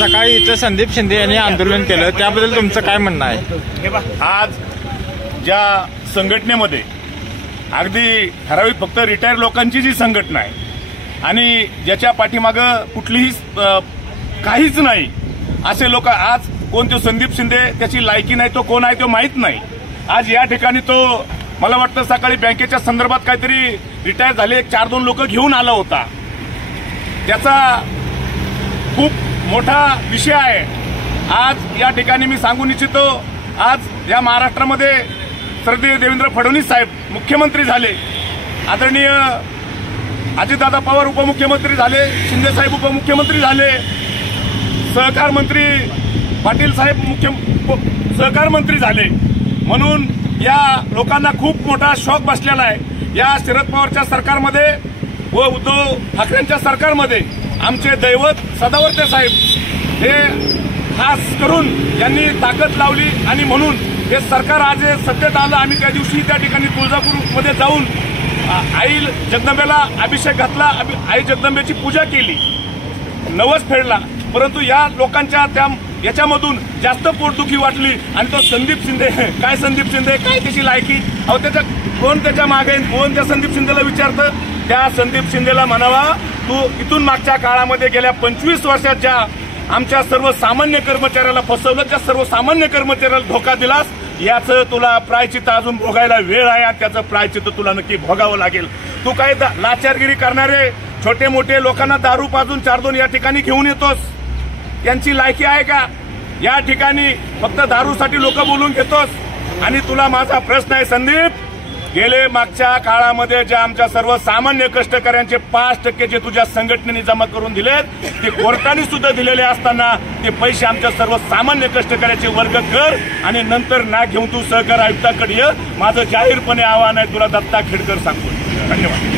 सकाळी इथं संदीप शिंदे यांनी आंदोलन केलं, त्याबद्दल तुमचं काय म्हणणं आहे? आज ज्या संघटनेमध्ये अगदी ठराविक फक्त रिटायर लोकांची जी संघटना आहे आणि ज्याच्या पाठीमागं कुठलीही काहीच नाही असे लोक, आज कोण तो संदीप शिंदे, त्याची लायकी नाही, तो कोण आहे तो माहीत नाही. आज या ठिकाणी तो मला वाटतं सकाळी बँकेच्या संदर्भात काहीतरी रिटायर झाले 4-2 लोक घेऊन आला होता. त्याचा खूप मोठा विषय आहे. आज या ठिकाणी मी सांगू इच्छितो, आज या महाराष्ट्रामध्ये श्रद्धेय देवेंद्र फडणवीस साहेब मुख्यमंत्री झाले, आदरणीय अजितदादा पवार उपमुख्यमंत्री झाले, शिंदे साहेब उपमुख्यमंत्री झाले, सहकार मंत्री पाटील साहेब सहकार मंत्री झाले. म्हणून या लोकांना खूप मोठा शॉक बसलेला आहे. या शरद पवारच्या सरकारमध्ये व उद्धव ठाकरेंच्या सरकारमध्ये आमचे दैवत सदावर्ते साहेब हे खास करून यांनी ताकद लावली आणि म्हणून हे सरकार आज सत्तेत आलं. आम्ही त्या दिवशी त्या ठिकाणी तुळजापूरमध्ये जाऊन आई जगदंबेला अभिषेक घातला, आई जगदंबेची पूजा केली, नवस फेडला. परंतु या लोकांच्या याच्यामधून जास्त पोटदुखी वाटली आणि तो संदीप शिंदे, काय संदीप शिंदे, काय त्याची लायकी, अहो त्याच्या कोण त्याच्या मागे, कोण त्या संदीप शिंदेला विचारतं? त्या संदीप शिंदेला म्हणावा, तू इथून मागच्या काळामध्ये गेल्या 25 वर्षात ज्या आमच्या सर्वसामान्य कर्मचाऱ्याला फसवलं, त्या सर्वसामान्य कर्मचाऱ्याला धोका दिलास, याचं तुला प्रायचित्त अजून भोगायला वेळ आहे आणि त्याचं प्रायचित्त तुला नक्की भोगावं लागेल. तू काय लाचारगिरी करणारे छोटे मोठे लोकांना दारू पाजून 4-2 या ठिकाणी घेऊन येतोस, यांची लायकी आहे का? या ठिकाणी फक्त दारूसाठी लोक बोलून घेतोस. आणि तुला माझा प्रश्न आहे संदीप, गेले मागच्या काळामध्ये ज्या आमच्या सर्वसामान्य कष्टकऱ्यांचे 5% जे तुझ्या संघटनेने जमा करून दिलेत, ते कोर्टाने सुद्धा दिलेले असताना ते पैसे आमच्या सर्वसामान्य कष्टकऱ्याचे वर्ग कर आणि नंतर ना घेऊन तू सहकार आयुक्ताकडे ये. माझं जाहीरपणे आव्हान आहे तुला, दत्ता खेडकर सांगतो. धन्यवाद.